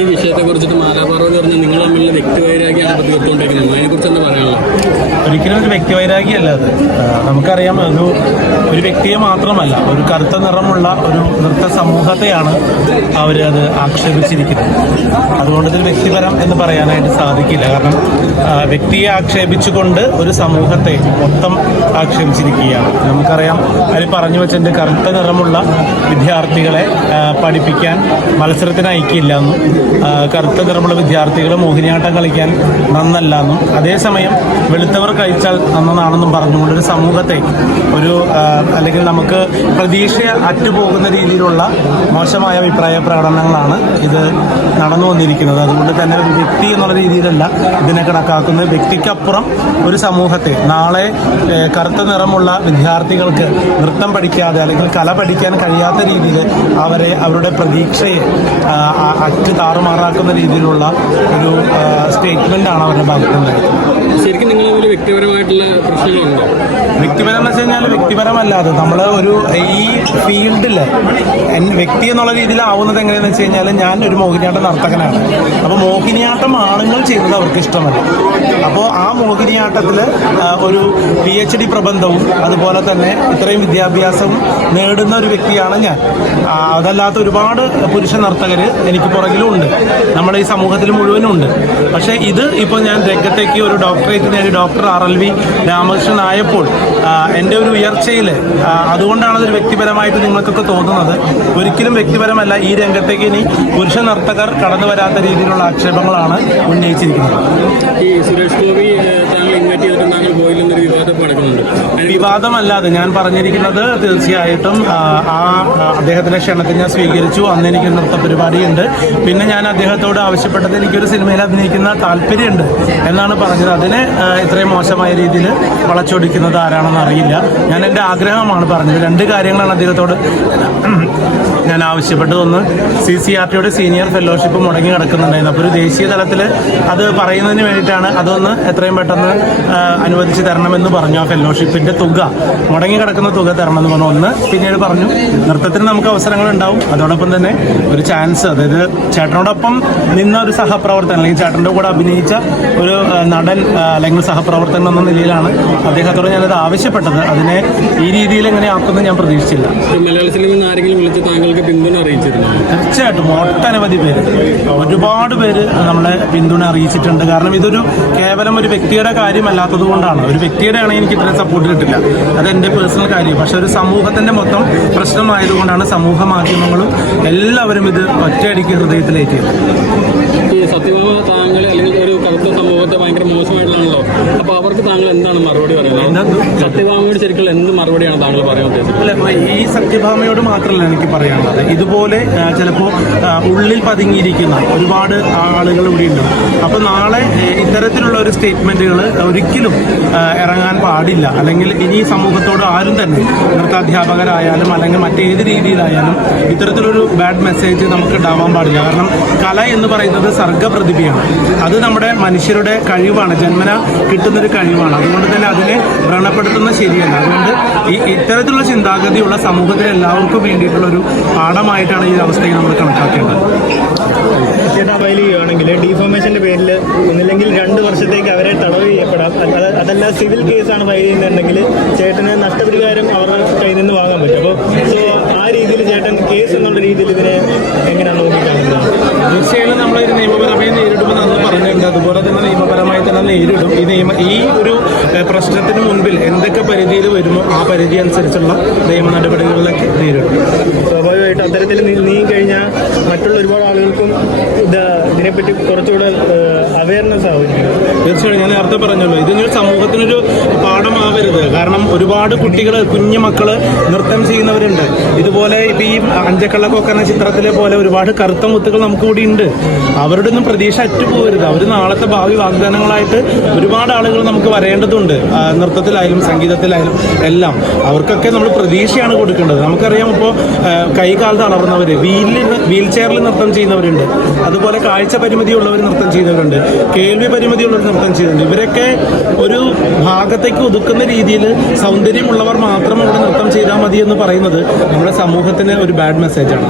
ഈ വിഷയത്തെ കുറിച്ചിട്ട് മാലാപാർവതി പറഞ്ഞ നിങ്ങൾ തമ്മിലുള്ള വ്യക്തിവൈരാഗ്യമാണ് പ്രതികരിച്ചുകൊണ്ടിരിക്കുന്നത് അതിനെ അതിനെക്കുറിച്ച് എന്താ പറയാനുള്ളത്? ഒരിക്കലും ഒരു വ്യക്തിവൈരാഗ്യമല്ല അത്. നമുക്കറിയാം ഒരു ഒരു വ്യക്തിയെ മാത്രമല്ല ഒരു കറുത്ത നിറമുള്ള ഒരു നൃത്ത സമൂഹത്തെയാണ് അവർ അത് ആക്ഷേപിച്ചിരിക്കുന്നത്. അതുകൊണ്ട് ഇതിൽ വ്യക്തിപരം എന്ന് പറയാനായിട്ട് സാധിക്കില്ല. കാരണം വ്യക്തിയെ ആക്ഷേപിച്ചുകൊണ്ട് ഒരു സമൂഹത്തെ മൊത്തം ആക്ഷേപിച്ചിരിക്കുകയാണ്. നമുക്കറിയാം അതിൽ പറഞ്ഞു വെച്ചിട്ട് കറുത്ത നിറമുള്ള വിദ്യാർത്ഥികളെ പഠിപ്പിക്കാൻ മത്സരത്തിന് അയക്കില്ല എന്നും. കറുത്ത നിറമുള്ള വിദ്യാർത്ഥികൾ മോഹിനിയാട്ടം കളിക്കാൻ നന്നല്ല എന്നും അതേസമയം വെളുത്തവർ കഴിച്ചാൽ നന്നതാണെന്നും പറഞ്ഞുകൊണ്ട് ഒരു സമൂഹത്തെ ഒരു അല്ലെങ്കിൽ നമുക്ക് പ്രതീക്ഷ അറ്റുപോകുന്ന രീതിയിലുള്ള മോശമായ അഭിപ്രായ പ്രകടനങ്ങളാണ് ഇത് നടന്നു വന്നിരിക്കുന്നത്. അതുകൊണ്ട് തന്നെ ഒരു വ്യക്തി എന്നുള്ള രീതിയിലല്ല ഇതിനെ കണക്കാക്കുന്നത്. വ്യക്തിക്കപ്പുറം ഒരു സമൂഹത്തെ നാളെ കറുത്ത നിറമുള്ള വിദ്യാർത്ഥികൾക്ക് നൃത്തം പഠിക്കാതെ അല്ലെങ്കിൽ കല പഠിക്കാൻ കഴിയാത്ത രീതിയിൽ അവരെ അവരുടെ പ്രതീക്ഷയെ അറ്റു ആ, അറ്റ് രീതിയിലുള്ള ഒരു സ്റ്റേറ്റ്മെന്റാണ് അവരുടെ ഭാഗത്തുണ്ടായത് വ്യക്തിപരമായിട്ടുള്ള പ്രശ്നങ്ങളുണ്ടോ? വ്യക്തിപരം എന്ന് വെച്ച് കഴിഞ്ഞാൽ വ്യക്തിപരമല്ലാതെ നമ്മൾ ഒരു ഈ ഫീൽഡിൽ വ്യക്തി എന്നുള്ള രീതിയിലാവുന്നത് എങ്ങനെയാണെന്ന് വെച്ച് കഴിഞ്ഞാൽ ഞാൻ ഒരു മോഹിനിയാട്ടം നർത്തകനാണ്. അപ്പോൾ മോഹിനിയാട്ടം ആണുങ്ങൾ ചെയ്യുന്നത് അവർക്ക് ഇഷ്ടമല്ല. അപ്പോൾ ആ മോഹിനിയാട്ടത്തിൽ ഒരു പി എച്ച് ഡി പ്രബന്ധവും അതുപോലെ തന്നെ ഇത്രയും വിദ്യാഭ്യാസം നേടുന്ന ഒരു വ്യക്തിയാണ് ഞാൻ. അതല്ലാത്ത ഒരുപാട് പുരുഷ നർത്തകർ എനിക്ക് പുറകിലും ഉണ്ട് നമ്മുടെ ഈ സമൂഹത്തിൽ മുഴുവനും ഉണ്ട് പക്ഷേ ഇത് ഇപ്പോൾ ഞാൻ രംഗത്തേക്ക് ഒരു ഡോക്ടറേറ്റ് നേടി doctor R L V Ramakrishnan ആയപ്പോൾ എന്റെ ഒരു ഉയർച്ചയിൽ അതുകൊണ്ടാണ് അതൊരു വ്യക്തിപരമായിട്ട് നിങ്ങൾക്കൊക്കെ തോന്നുന്നത്. ഒരിക്കലും വ്യക്തിപരമല്ല ഈ രംഗത്തേക്ക് ഇനി പുരുഷ നർത്തകർ കടന്നു വരാത്ത രീതിയിലുള്ള ആക്ഷേപങ്ങളാണ് ഉന്നയിച്ചിരിക്കുന്നത്. ഈ സുരേഷ് ഗോപി വിവാദം വിവാദമല്ലാതെ ഞാൻ പറഞ്ഞിരിക്കുന്നത് തീർച്ചയായിട്ടും ആ, അദ്ദേഹത്തിന്റെ ക്ഷണത്തിൽ ഞാൻ സ്വീകരിച്ചു. അന്ന് എനിക്ക് നൃത്ത പരിപാടിയുണ്ട്. പിന്നെ ഞാൻ അദ്ദേഹത്തോട് ആവശ്യപ്പെട്ടത് എനിക്കൊരു സിനിമയിൽ അഭിനയിക്കുന്ന താല്പര്യമുണ്ട് എന്നാണ് പറഞ്ഞത്. അതിനെ ഇത്രയും മോശമായ രീതിയിൽ വളച്ചൊടിക്കുന്നത് ആരാണെന്ന് അറിയില്ല. ഞാൻ എന്റെ ആഗ്രഹമാണ് പറഞ്ഞത്. രണ്ട് കാര്യങ്ങളാണ് അദ്ദേഹത്തോട് ഞാൻ ആവശ്യപ്പെട്ടത് ഒന്ന് സി സി ആർ ടിയുടെ സീനിയർ ഫെലോഷിപ്പ് മുടങ്ങി കിടക്കുന്നുണ്ടായിരുന്നു. അപ്പോൾ ഒരു ദേശീയ തലത്തിൽ അത് പറയുന്നതിന് വേണ്ടിയിട്ടാണ് അതൊന്ന് എത്രയും പെട്ടെന്ന് അനുവദിച്ച് തരണമെന്ന് പറഞ്ഞു. ആ ഫെലോഷിപ്പിന്റെ തുക മുടങ്ങി കിടക്കുന്ന തുക തരണമെന്ന് പറഞ്ഞു. ഒന്ന് പിന്നീട് പറഞ്ഞു നൃത്തത്തിന് നമുക്ക് അവസരങ്ങൾ ഉണ്ടാവും അതോടൊപ്പം തന്നെ ഒരു ചാൻസ് അതായത് ചേട്ടനോടൊപ്പം നിന്ന ഒരു സഹപ്രവർത്തകൻ അല്ലെങ്കിൽ ചേട്ടന്റെ കൂടെ അഭിനയിച്ച ഒരു നടൻ അല്ലെങ്കിൽ സഹപ്രവർത്തകൻ എന്ന നിലയിലാണ് അദ്ദേഹത്തോട് ഞാനത് ആവശ്യപ്പെട്ടത്. അതിനെ ഈ രീതിയിൽ എങ്ങനെ ആക്കുമെന്ന് ഞാൻ പ്രതീക്ഷിച്ചില്ല. മലയാളത്തിൽ നിന്ന് ആരെങ്കിലും വിളിച്ച് താങ്കൾക്ക് പിന്തുണ അറിയിച്ചിരുന്നു. തീർച്ചയായിട്ടും ഒട്ടനവധി പേര്. ഒരുപാട് പേര് നമ്മളെ പിന്തുണ അറിയിച്ചിട്ടുണ്ട്. കാരണം ഇതൊരു കേവലം ഒരു വ്യക്തിയുടെ കാര്യമല്ലാത്തത് കൊണ്ടാണ്. ഒരു വ്യക്തിയുടെ ആണെങ്കിൽ എനിക്ക് ഇത്രയും സപ്പോർട്ട് കിട്ടില്ല. അത് എന്റെ പേഴ്സണൽ കാര്യം. പക്ഷെ ഒരു സമൂഹത്തിന്റെ മൊത്തം പ്രശ്നമായതുകൊണ്ടാണ് സമൂഹ മാധ്യമങ്ങളും എല്ലാവരും ഇത് ഒറ്റയടിക്ക് ഹൃദയത്തിലേറ്റിയത്. സത്യഭാമ താങ്കൾ അല്ലെങ്കിൽ ഒരു കറുത്ത സമൂഹത്തെ ഭയങ്കര മോശമായിട്ടുള്ളതാണല്ലോ അപ്പോൾ അവർക്ക് താങ്കൾ എന്താണ് മറുപടി പറയുന്നത്? സത്യഭാമയോട് ശരിക്കും എന്ത് മറുപടിയാണ് താങ്കൾ പറയാൻ ഉദ്ദേശിച്ചത് ഈ സത്യഭാമയോട് മാത്രമല്ല എനിക്ക് പറയാനുള്ളത്. ഇതുപോലെ ചിലപ്പോൾ ഉള്ളിൽ പതുങ്ങിയിരിക്കുന്ന ഒരുപാട് ആളുകൾ ഇവിടെ ഉണ്ട്. അപ്പോൾ നാളെ ഇത്തരത്തിലുള്ള ഒരു സ്റ്റേറ്റ്മെന്റുകൾ ഒരിക്കലും ഇറങ്ങാൻ പാടില്ല. അല്ലെങ്കിൽ ഇനി സമൂഹത്തോട് ആരും തന്നെ നൃത്താധ്യാപകരായാലും അല്ലെങ്കിൽ മറ്റേത് രീതിയിലായാലും ഇത്തരത്തിലൊരു ബാഡ് മെസ്സേജ് നമുക്ക് ഉണ്ടാവാൻ പാടില്ല. കാരണം കല എന്ന് പറയുന്നത് സർഗപ്രതിഭയാണ്. അത് നമ്മുടെ മനുഷ്യരുടെ കഴിവാണ്. ജന്മന കിട്ടുന്നൊരു കഴിവാണ് അതുകൊണ്ട് തന്നെ അതിനെ വ്രണപ്പെടുത്തുന്നത് ശരിയല്ല. അതുകൊണ്ട് ഈ ഇത്തരത്തിലുള്ള ചിന്താഗതിയുള്ള സമൂഹത്തിൽ എല്ലാവർക്കും വേണ്ടിയിട്ടുള്ള ഒരു പാഠമായിട്ടാണ് ഈ അവസ്ഥയെ നമ്മൾ കണക്കാക്കേണ്ടത്. ചേട്ടാ ചെയ്യുകയാണെങ്കിൽ ഡിഫോമേഷന്റെ പേരിൽ ഒന്നില്ലെങ്കിൽ രണ്ട് വർഷത്തേക്ക് അവരെ തടവ് ചെയ്യപ്പെടാം. അത് അതല്ല സിവിൽ കേസാണ് ഫയൽ ചെയ്യുന്നുണ്ടെങ്കിൽ ചേട്ടന് നഷ്ടപരിഹാരം അവരുടെ കയ്യിൽ നിന്ന് വാങ്ങാൻ പറ്റും. അപ്പോൾ സോ ആ രീതിയിൽ ചേട്ടൻ കേസ് എന്നുള്ള രീതിയിൽ ഇതിനെ എങ്ങനെയാണ് നോക്കിക്കാണുന്നത്? തീർച്ചയായും നേരിടുമെന്ന് അന്ന് പറഞ്ഞിട്ടുണ്ട്. അതുപോലെ തന്നെ നിയമപരമായി തന്നെ നേരിടും. ഈ നിയമ ഈ ഒരു പ്രശ്നത്തിന് മുൻപിൽ എന്തൊക്കെ പരിധിയിൽ വരുമോ ആ പരിധി അനുസരിച്ചുള്ള നിയമ നടപടികളിലേക്ക് നേരിടും. സ്വാഭാവികമായിട്ടും അത്തരത്തിൽ നീങ്ങി കഴിഞ്ഞാൽ മറ്റുള്ള ഒരുപാട് ആളുകൾക്കും ഇത് ഇതിനെപ്പറ്റി കുറച്ചുകൂടെ തീർച്ചയായും ഞാൻ നേരത്തെ പറഞ്ഞല്ലോ ഇതിനൊരു സമൂഹത്തിനൊരു പാഠമാവരുത്. കാരണം ഒരുപാട് കുട്ടികൾ കുഞ്ഞു മക്കൾ നൃത്തം ചെയ്യുന്നവരുണ്ട്. ഇതുപോലെ ഇപ്പൊ ഈ അഞ്ചക്കള്ളക്കൊക്കെ എന്ന ചിത്രത്തിലെ പോലെ ഒരുപാട് കറുത്ത മുത്തുകൾ നമുക്ക് കൂടി ഉണ്ട്. അവരുടെ ഒന്നും പ്രതീക്ഷ അറ്റുപോകരുത്. അവർ നാളത്തെ ഭാവി വാഗ്ദാനങ്ങളായിട്ട് ഒരുപാട് ആളുകൾ നമുക്ക് വരേണ്ടതുണ്ട്. നൃത്തത്തിലായാലും സംഗീതത്തിലായാലും എല്ലാം. അവർക്കൊക്കെ നമ്മൾ പ്രതീക്ഷയാണ് കൊടുക്കേണ്ടത്. നമുക്കറിയാം ഇപ്പോൾ കൈകാൽ തളർന്നവർ വീലിൽ വീൽ ചെയറിൽ നൃത്തം ചെയ്യുന്നവരുണ്ട്. അതുപോലെ കാഴ്ച പരിമിതി ഉള്ളവർ നൃത്തം ചെയ്യുന്നവരുണ്ട്. കേൾവി പരിമിതി പരിമിതിയുള്ളവർ നൃത്തം ചെയ്യുന്നുണ്ട്. ഇവരൊക്കെ ഒരു ഭാഗത്തേക്ക് ഒതുക്കുന്ന രീതിയിൽ സൗന്ദര്യമുള്ളവർ മാത്രം ഇവിടെ നൃത്തം ചെയ്താൽ മതി എന്ന് പറയുന്നത് നമ്മുടെ സമൂഹത്തിന് ഒരു ബാഡ് മെസ്സേജാണ്